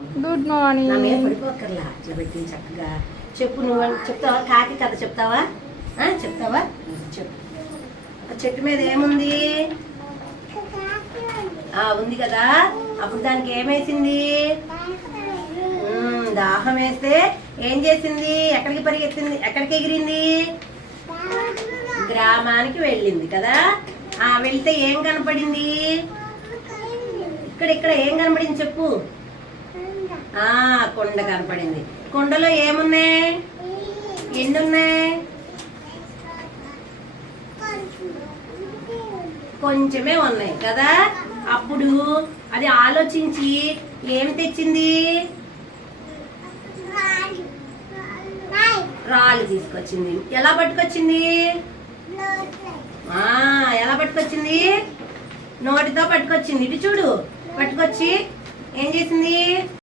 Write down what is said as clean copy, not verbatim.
Good morning. నా మీద పడిపోకర్లా చెబెట్టి చక్కగా చెప్పు. నువ్వు చెప్తావా? కాకి కథ చెప్తావా? చెప్తావా? చెప్పు. చెట్టు మీద ఏముంది? ఉంది కదా. అప్పుడు దానికి ఏమేసింది? దాహం వేస్తే ఏం చేసింది? ఎక్కడికి పరిగెత్తింది? ఎక్కడికి ఎగిరింది? గ్రామానికి వెళ్ళింది కదా. వెళ్తే ఏం కనపడింది? ఇక్కడ ఏం కనపడింది చెప్పు. కొండ కనపడింది. కొండలో ఏమున్నాయి? ఎన్ని ఉన్నాయి? కొంచెమే ఉన్నాయి కదా. అప్పుడు అది ఆలోచించి ఏం తెచ్చింది? రాళ్ళు తీసుకొచ్చింది. ఎలా పట్టుకొచ్చింది? ఎలా పట్టుకొచ్చింది? నోటితో పట్టుకొచ్చింది. ఇటు చూడు. పట్టుకొచ్చి ఏం చేసింది?